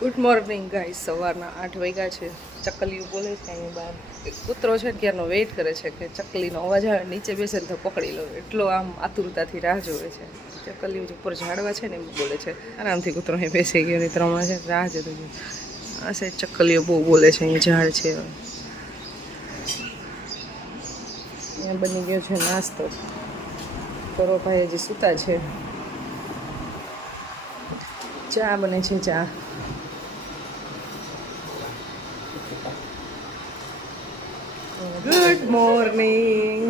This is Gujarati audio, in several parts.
Good morning guys. સવારના 8 વાગ્યા છે. ચકલીઓ બોલે છે અહીં બહાર. એક કૂતરો છે ત્યારનો વેઇટ કરે છે કે ચકલીનો અવાજ આવે નીચે બેસે ને તો પકડી લો, એટલો આમ આતુરતાથી રાહ જોવે છે. ચકલીઓ ઉપર ઝાડવા છે ને એમ બોલે છે. આરામથી કૂતરો અહીં બેસી ગયો ને ત્રમણા છે, રાહ જતો ગયો. આ સાઈડ ચકલીઓ બહુ બોલે છે. અહીં ઝાડ છે. અહીંયા બની ગયો છે નાસ્તો. કરો ભાઈ હજી સૂતા છે. ચા બને છે. ચા ગુડ મોર્નિંગ.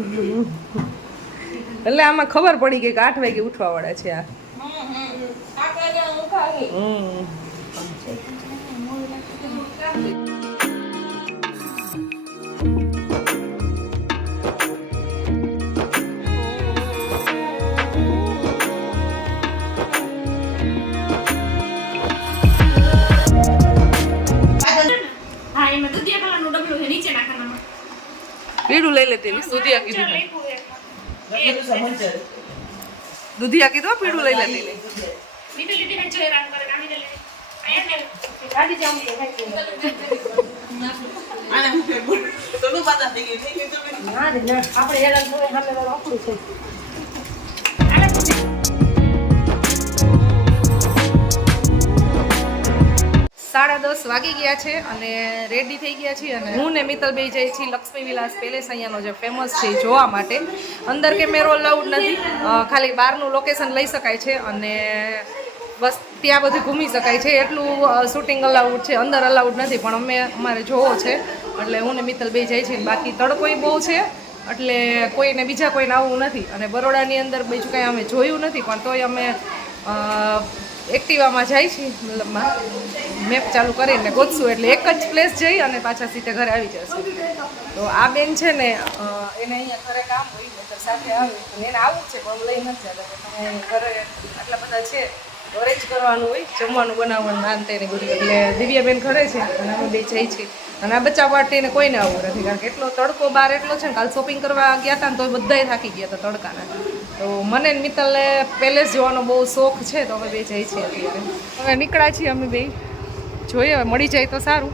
એટલે આમાં ખબર પડી ગઈ કે 8 વાગે ઉઠવા વાળા છે. આ પીડું લઈ લેતી. દૂધિયા કીધું, દૂધિયા કીધું પીડું લઈ લેતી. સાડા 10 વાગી ગયા છે અને રેડી થઈ ગયા છીએ અને હું ને મિત્તલબેન જઈએ છીએ લક્ષ્મી વિલાસ પેલેસ, અહીંયાનો જે ફેમસ છે જોવા માટે. અંદર કેમેરો અલાઉડ નથી, ખાલી બહારનું લોકેશન લઈ શકાય છે અને બસ ત્યાં બધું ઘૂમી શકાય છે એટલું શૂટિંગ અલાઉડ છે. અંદર અલાઉડ નથી, પણ અમારે જોવો છે એટલે હું ને મિત્તલબેન જઈએ છીએ. બાકી તડકોય બહુ છે એટલે કોઈને બીજા કોઈને આવવું નથી અને બરોડાની અંદર બીજું કાંઈ અમે જોયું નથી, પણ તોય અમે એક્ટિવામાં જાય છે, મતલબમાં મેપ ચાલુ કરીને ગોતશું એટલે એક જ પ્લેસ જઈ અને પાછા સીધે ઘરે આવી જશે. તો આ બેન છે ને એને અહીંયા ઘરે કામ હોય એટલે સાથે આવે અને એને આવવું છે પણ લઈ નથી જતા. તમે ઘરે આટલા બધા છે, ઘરે જ કરવાનું હોય, જમવાનું બનાવવાનું નાન તેને બધું. એટલે દિવ્યાબેન ઘરે છે અને અમે બે જઈ છીએ અને આ બચ્ચા પાર્ટીને કોઈને આવવું નથી કારણ કે એટલો તડકો બહાર એટલો છે ને. કાલ શોપિંગ કરવા ગયા હતા ને તો બધાય થાકી ગયા હતા તડકાના. તો મને ને મિત્તલને પેલેસ જોવાનો બહુ શોખ છે તો અમે બે જઈ છીએ અત્યારે. હવે નીકળ્યા છીએ અમે બે. જોઈએ હવે મળી જાય તો સારું,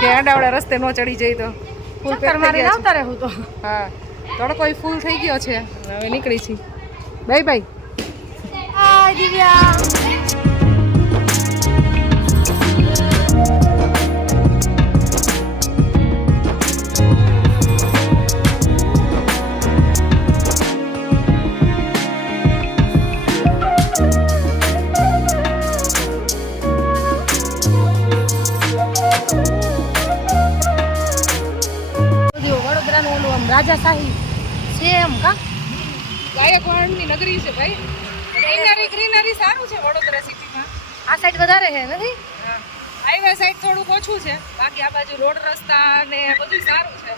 કે આડાવડા રસ્તે ન ચડી જાય તો ફૂલ પેક મારી આવતા રહેવું તો. હા, તડકો ફૂલ થઈ ગયો છે. હવે નીકળી છીએ. Bye bye. હાય દિવ્યા. રાજાશાહી સેમ કા ગાયકવાડની નગરી છે ભાઈ. ગ્રીનરી સારું છે વડોદરા સિટીમાં. આ સાઈડ વધારે છે નથી? હા, હાઈવે સાઈડ થોડુંક ઓછું છે, બાકી આ બાજુ રોડ રસ્તા ને બધું સારું છે.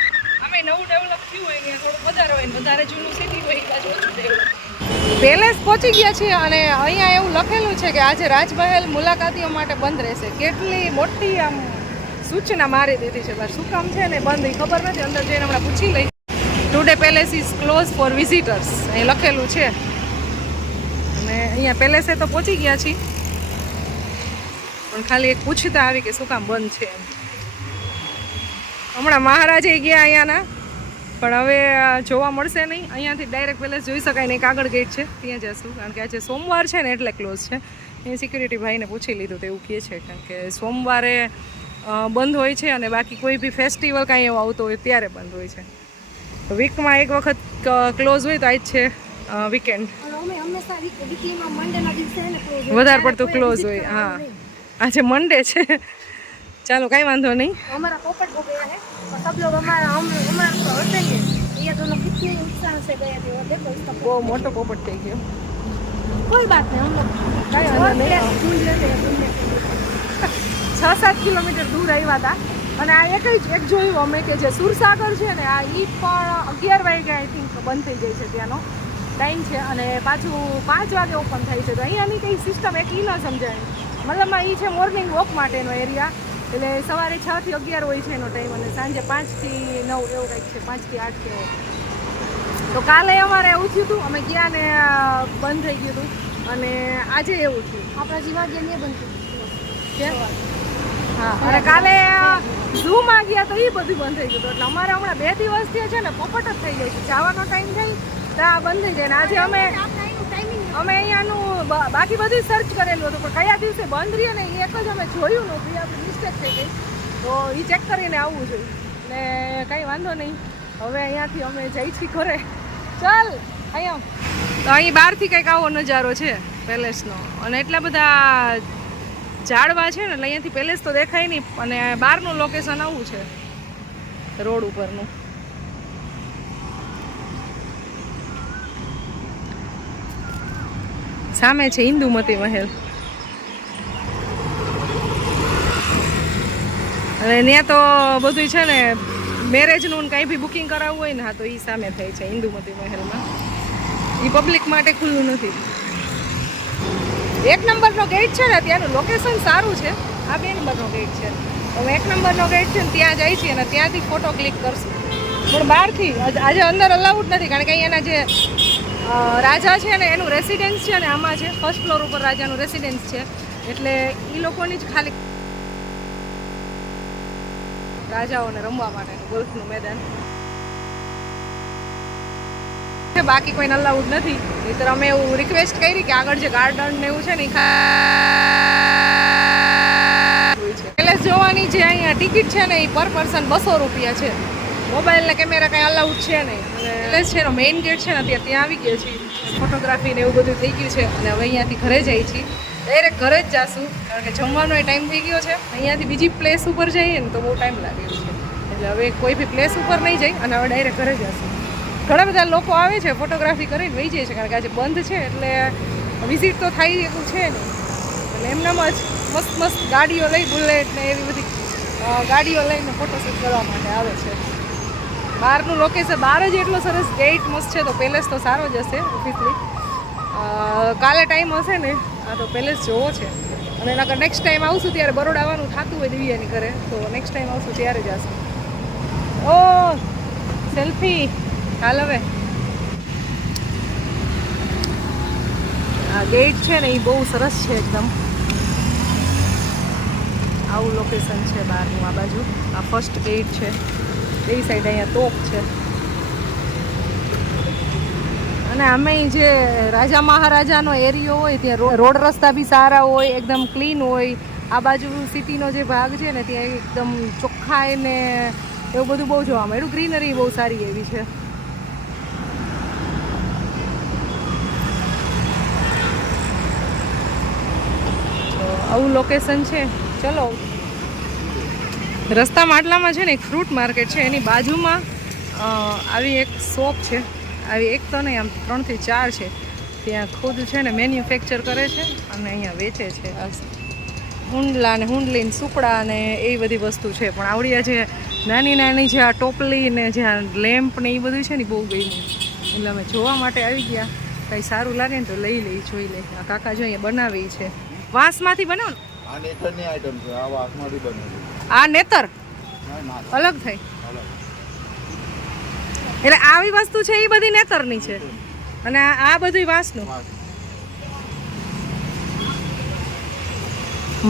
આમે નવું ડેવલપ થયું હોય ને થોડુંક વધારે હોય ને વધારે જૂનું સિટી હોય એ બાજુ ઓછું ડેવલપ. પેલેસ પહોંચી ગયા છીએ અને અહીંયા એવું લખેલું છે કે આજે રાજમહેલ મુલાકાતીઓ માટે બંધ રહેશે. કેટલી મોટી આમ સૂચના મારી દીધી છે, બસ શું કામ છે ને બંધ એ ખબર નથી. અંદર જઈને હમણાં પૂછી લઈ. Today palace is close for visitors અહીં લખેલું છે અને અહીંયા પેલેસે તો પહોંચી ગયા છીએ પણ ખાલી એક પૂછતા આવી કે શું કામ બંધ છે એમ. હમણાં મહારાજે ગયા અહીંયાના પણ હવે જોવા મળશે નહીં. અહીંયાથી ડાયરેક્ટ પેલેસ જોઈ શકાય નહીં, એક આગળ ગેટ છે ત્યાં જશું કારણ કે આજે સોમવાર છે ને એટલે ક્લોઝ છે. એ સિક્યુરિટી ભાઈને પૂછી લીધું તો એવું કહે છે કારણ કે સોમવારે બંધ હોય છે અને બાકી કોઈ બી ફેસ્ટિવલ કાંઈ એવો આવતો હોય ત્યારે બંધ હોય છે. વીકમાં એક વખત ક્લોઝ હોય તો આજ છે વીકેન્ડ, વધારે પડતું ક્લોઝ હોય. હા, આજે મંડે છે. ચાલો કાંઈ વાંધો નહીં. બહુ મોટો પોપટ થઈ ગયો. કોઈ વાત નહીં, 6-7 કિલોમીટર દૂર આવ્યા હતા અને આ એક જોયું અમે કે જે સુરસાગર છે ને આ ઈ પણ 11 વાગે આઈ થિંક બંધ થઈ જાય છે, ત્યાંનો ટાઈમ છે અને પાછું 5 વાગે ઓપન થાય છે. તો અહીંયાની કંઈ સિસ્ટમ એક ન સમજાય. મતલબમાં એ છે મોર્નિંગ વોક માટેનો એરિયા, એટલે સવારે 6 થી 11 હોય છે એનો ટાઈમ અને સાંજે 5 થી 9 એવું કંઈક છે, 5 થી 8 કે. તો કાલે અમારે એવું થયું હતું, અમે ગયા ને બંધ થઈ ગયું હતું અને આજે એવું થયું. આપણા જીવા ગયા બંધ થયું. હા, અને કાલે ઝૂમાં ગયા તો એ બધું બંધ થઈ ગયું એટલે અમારે હમણાં 2 દિવસથી છે ને પોપટ જ થઈ જાય છે. જવાનો ટાઈમ થાય ત્યાં બંધ થઈ જાય. આજે અમે અહીંયાનું બાકી બધું સર્ચ કરેલું હતું પણ કયા દિવસે બંધ રહ્યું ને એક જ અમે જોયું નહોતું. આપણી મિસ્ટેક થઈ ગઈ તો એ ચેક કરીને આવવું જોઈએ ને કંઈ વાંધો નહીં. હવે અહીંયાથી અમે જઈ છીએ ઘરે. ચાલ અહીંયા તો અહીં બહારથી કંઈક આવો નજારો છે પેલેસનો અને એટલા બધા ઝાડવા છે ને એટલે અહીંયાથી પેલેસ તો દેખાય નહીં અને બહારનું લોકેશન આવું છે રોડ ઉપરનું. સામે છે ઇન્દુમતી મહેલ અને ત્યાં તો બધું છે ને મેરેજનું કંઈ બી બુકિંગ કરાવવું હોય ને હા તો એ સામે થાય છે ઇન્દુમતી મહેલમાં. એ પબ્લિક માટે ખુલ્લું નથી. 1 નંબરનો ગેટ છે ને ત્યાંનું લોકેશન સારું છે. આ 2 નંબરનો ગેટ છે. હવે 1 નંબરનો ગેટ છે ને ત્યાં જાય છે અને ત્યાંથી ફોટો ક્લિક કરશું પણ બહારથી આજે અંદર અલાઉડ નથી કારણ કે અહીંયાના જે રાજા છે ને એનું રેસિડેન્સ છે ને આમાં છે. 1st ફ્લોર ઉપર રાજાનું રેસિડેન્સ છે એટલે એ લોકોની જ ખાલી રાજાઓને રમવા માટેનું ગોલ્ફનું મેદાન છે. બાકી કોઈને અલાઉડ નથી. નહીંતર અમે એવું રિક્વેસ્ટ કરી કે આગળ જે ગાર્ડન ને એવું છે ને પેલેસ જોવાની જે અહીંયા ટિકિટ છે ને એ પર પર્સન 200 રૂપિયા છે. મોબાઈલ ને કેમેરા કંઈ અલાઉડ છે નહીં. અને પેલેસ છે ને મેઇન ગેટ છે ને ત્યાં આવી ગયા છીએ. ફોટોગ્રાફી ને એવું બધું થઈ ગયું છે અને હવે અહીંયાથી ઘરે જઈએ છીએ. ડાયરેક્ટ ઘરે જ જાશું કારણ કે જમવાનો ટાઈમ થઈ ગયો છે. અહીંયાથી બીજી પ્લેસ ઉપર જઈએ ને તો બહુ ટાઈમ લાગે છે એટલે હવે કોઈ બી પ્લેસ ઉપર નહીં જઈ અને હવે ડાયરેક્ટ ઘરે જશું. ઘણા બધા લોકો આવે છે ફોટોગ્રાફી કરીને વહી જાય છે કારણ કે આજે બંધ છે એટલે વિઝિટ તો થાય એવું છે નહીં એટલે એમનામાં જ મસ્ત મસ્ત ગાડીઓ લઈ બુલેટ ને એવી બધી ગાડીઓ લઈને ફોટોશૂટ કરવા માટે આવે છે. બહારનું લોકેશન બહાર જ એટલો સરસ ગેટ મસ્ત છે તો પેલેસ તો સારો જ હશે ઓફિસલી. કાલે ટાઈમ હશે ને આ તો પેલેસ જોવો છે અને એના નેક્સ્ટ ટાઈમ આવશું ત્યારે બરોડા આવવાનું થતું હોય દિવ્યાની ઘરે તો નેક્સ્ટ ટાઈમ આવશું ત્યારે જ આવશું. ઓ સેલ્ફી હાલ. હવે આ ગેટ છે ને એ બહુ સરસ છે એકદમ. આવું લોકેશન છે બહારનું. આ બાજુ આ ફર્સ્ટ ગેટ છે. એ સાઈડ અહીંયા તોપ છે અને અમે જે રાજા મહારાજાનો એરિયો હોય ત્યાં રોડ રસ્તા બી સારા હોય એકદમ ક્લીન હોય. આ બાજુ સિટીનો જે ભાગ છે ને ત્યાં એકદમ ચોખ્ખાઈ ને એવું બધું બહુ જોવા મળ્યું. ગ્રીનરી બહુ સારી એવી છે. આવું લોકેશન છે. ચલો રસ્તામાં આટલામાં છે ને એક ફ્રૂટ માર્કેટ છે એની બાજુમાં આવી એક શોપ છે. આવી એક તો નહીં આમ 3 થી 4 છે. ત્યાં ખુદ છે ને મેન્યુફેક્ચર કરે છે અને અહીંયા વેચે છે. હુંડલા ને હુંડલી ને સુકડા ને એવી બધી વસ્તુ છે પણ આવડી જે નાની નાની જે આ ટોપલી ને જે આ લેમ્પ ને એ બધું છે ને બહુ ગઈ એટલે અમે જોવા માટે આવી ગયા. કંઈ સારું લાગે ને તો લઈ લઈ જોઈ લઈ. આ કાકા જો અહીંયા બનાવી છે વાંસમાંથી બનાવો ને. આ નેતરની આઈટમ છે. આ વાંસમાંથી બનેલી. આ નેતર અલગ થઈ એટલે આવી વસ્તુ છે એ બધી નેતરની છે અને આ બધું વાંસનું.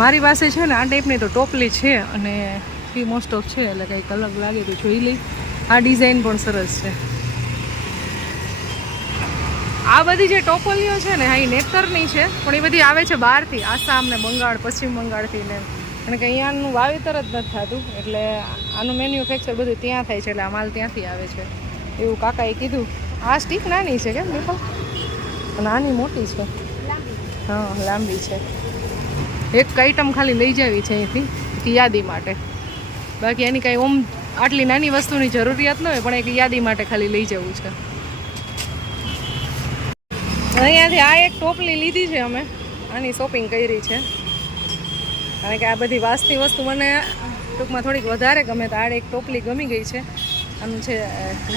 મારી પાસે છે ને આ ટાઈપની તો ટોપલી છે અને એ મોસ્ટ ઓફ છે એટલે કંઈક અલગ લાગે તો જોઈ લઈ. આ ડિઝાઇન પણ સરસ છે. આ બધી જે ટોપલીઓ છે ને હા એ નેતરની છે પણ એ બધી આવે છે બહારથી આસામ ને બંગાળ પશ્ચિમ બંગાળથી ને કારણ કે અહીંયાનું વાવેતર જ નથી થતું એટલે આનું મેન્યુફેક્ચર બધું ત્યાં થાય છે એટલે આ માલ ત્યાંથી આવે છે એવું કાકાએ કીધું. આ સ્ટીક નાની છે કેમ દીપા અને આની મોટી છે. હા લાંબી છે. એક આઈટમ ખાલી લઈ જવી છે અહીંથી યાદી માટે. બાકી એની કાંઈ ઓમ આટલી નાની વસ્તુની જરૂરિયાત ન હોય પણ એક યાદી માટે ખાલી લઈ જવું છે. અહીંયાથી આ એક ટોપલી લીધી છે અમે. આની શોપિંગ કરી છે કારણ કે આ બધી વાસની વસ્તુ મને ટૂંકમાં થોડીક વધારે ગમે તો આ એક ટોપલી ગમી ગઈ છે. આનું છે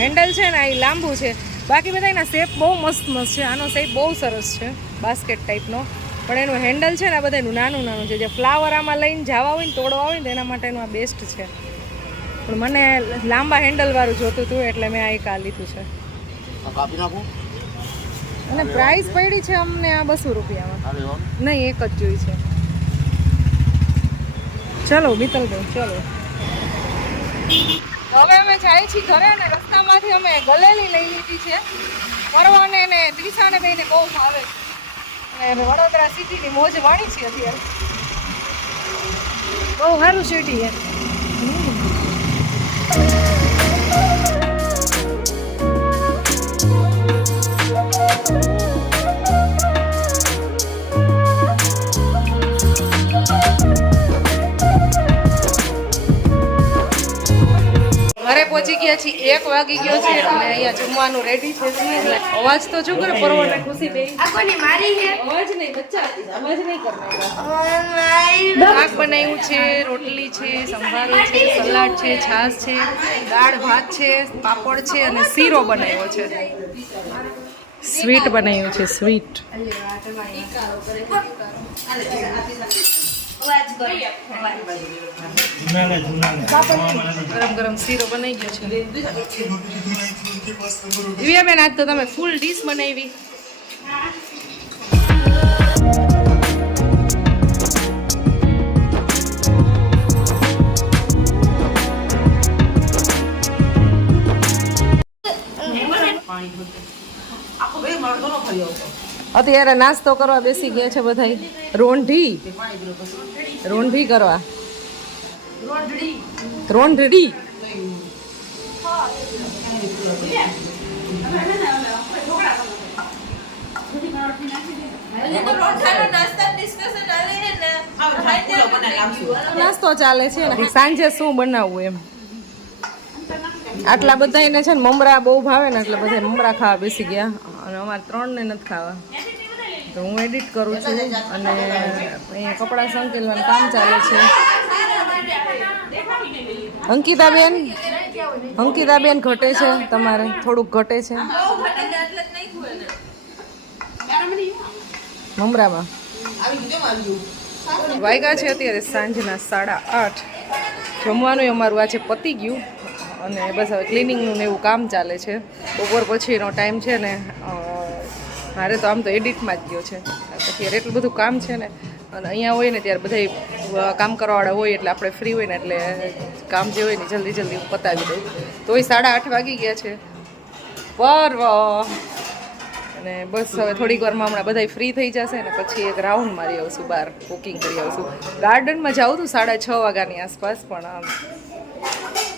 હેન્ડલ છે ને એ લાંબુ છે. બાકી બધા એના શેપ બહુ મસ્ત મસ્ત છે. આનો શેપ બહુ સરસ છે બાસ્કેટ ટાઈપનો પણ એનું હેન્ડલ છે ને આ બધાનું નાનું નાનું છે. જે ફ્લાવર આમાં લઈને જવા હોય ને તોડવા હોય ને એના માટેનું આ બેસ્ટ છે પણ મને લાંબા હેન્ડલવાળું જોતું હતું એટલે મેં આ એક આ લીધું છે. અને પ્રાઇસ પડી છે અમને આ 200 રૂપિયામાં. નહીં એક જ જોઈ છે. ચલો મિત્તલબેન ચલો. હવે અમે જાય છીએ ઘરે ને રસ્તામાંથી અમે ગલેલી લઈ લીધી છે. પરવાને ને ત્રિશાને બેને બહુ ભાવે છે અને વડોદરા સિટીની મોજ માણી છે અત્યારે. બહુ સારું સિટી છે. ઘરે પહોંચી ગયા છીએ 1 વાગી ગયો છે અને અહીંયા જમવાનું રેડી છે. અવાજ તો જો કરે પરવાને ખુશી બે અવાજ નહીં બચ્ચા અવાજ નહીં કરવાનો. શાક બનાવ્યું છે, રોટલી છે, સંભારો છે, સલાડ છે, છાશ છે, દાળ ભાત છે, પાપડ છે અને શીરો બનાવ્યો છે. સ્વીટ બનાવ્યું છે સ્વીટ. ગરમ ગરમ શીરો બનાવી ગયો છે. દિવ્યાબેન આજ તો તમે ફૂલ ડીશ બનાવી. અત્યારે નાસ્તો કરવા બેસી ગયા છે બધા. રોંઢી કરવા રોંઢડી. નાસ્તો ચાલે છે ને સાંજે શું બનાવવું એમ. આટલા બધા એને છે ને મમરા બહુ ભાવે ને એટલે બધા મમરા ખાવા બેસી ગયા અને અમારે 3 ને નથી ખાવા. તો હું એડિટ કરું છું અને અહીંયા કપડાં સંકેલવાનું કામ ચાલે છે. અંકિતાબેન ઘટે છે તમારે થોડુંક ઘટે છે મમરામાં. વાગ્યા છે અત્યારે સાંજના 8:30. જમવાનું અમારું આજે પતી ગયું અને બસ હવે ક્લિનિંગનું ને એવું કામ ચાલે છે. બપોર પછીનો ટાઈમ છે ને મારે તો આમ તો એડિટમાં જ ગયો છે. અત્યારે એટલું બધું કામ છે ને અને અહીંયા હોય ને ત્યારે બધા કામ કરવાવાળા હોય એટલે આપણે ફ્રી હોય ને એટલે કામ જે હોય ને જલ્દી જલ્દી હું પતાવી દઉં. તોય 8:30 વાગી ગયા છે અને બસ હવે થોડીક વારમાં હમણાં બધા ફ્રી થઈ જશે ને પછી એક રાઉન્ડ મારી આવશું, બહાર વોકિંગ કરી આવશું. ગાર્ડનમાં જાઉં હતું 6:30 વાગ્યાની આસપાસ, પણ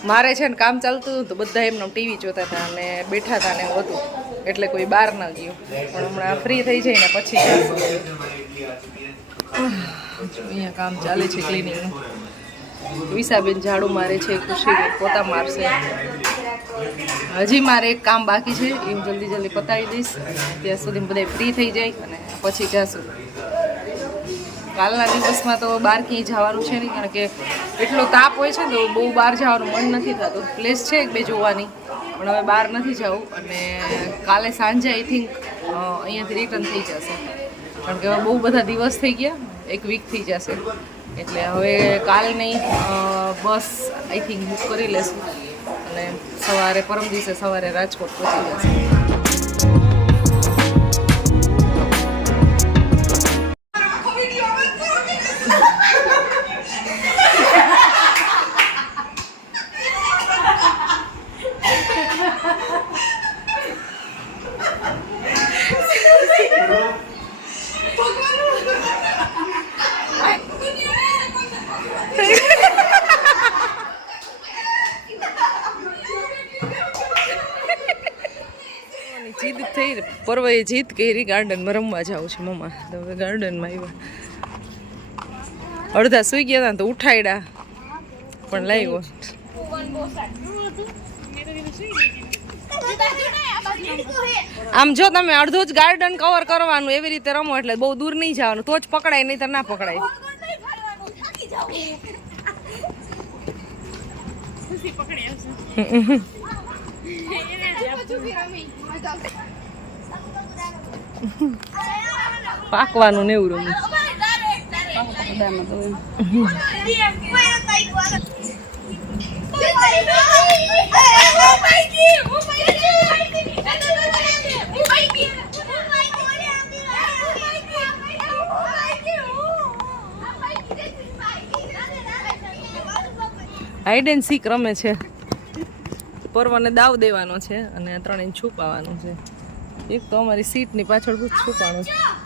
મારે છે ને કામ ચાલતું હતું તો બધા એમનો ટીવી જોતા હતા અને બેઠા હતા ને એવું હતું એટલે કોઈ બહાર ન ગયું. પણ હમણાં ફ્રી થઈ જાય ને પછી અહીંયા કામ ચાલે છે ક્લિનિંગનું. વિશાબેન ઝાડુ મારે છે, ખુશી પોતા મારશે. હજી મારે એક કામ બાકી છે, એ હું જલ્દી જલ્દી પતાવી દઈશ. ત્યાં સુધી બધા ફ્રી થઈ જાય અને પછી જશું. કાલના દિવસમાં તો બહાર ક્યાંય જવાનું છે નહીં, કારણ કે એટલો તાપ હોય છે ને તો બહુ બહાર જવાનું મન નથી થતું. પ્લેસ છે એક બે જોવાની, પણ હવે બહાર નથી જવું. અને કાલે સાંજે આઈ થિંક અહીંયાથી રિટર્ન થઈ જશે, કારણ કે હવે બહુ બધા દિવસ થઈ ગયા, એક વીક થઈ જશે. એટલે હવે કાલ નહીં બસ આઈ થિંક બુક કરી લેશું અને સવારે પરમ દિવસે સવારે રાજકોટ પહોંચી જશે. જીદ થઈ, પર્વએ જીદ કરી ગાર્ડનમાં રમવા જાઉં છે મમ્મા. તો હવે ગાર્ડનમાં આવ્યા. અડધા સૂઈ ગયા હતા તો ઉઠાડ્યા પણ લાવ્યો. આમ જો તમે અડધું જ ગાર્ડન કવર કરવાનું, એવી રીતે રમો એટલે બહુ દૂર નહીં જવાનું, તો જ પકડાય, નહીં તો ના પકડાય. પાકવાનું ને એવું રમવું. હાઈડ એન્ડ સીક રમે છે. પરવાને દાવ દેવાનો છે અને આ ત્રણેય છુપાવવાનું છે. એક તો અમારી સીટની પાછળ છુપાવાનું છે.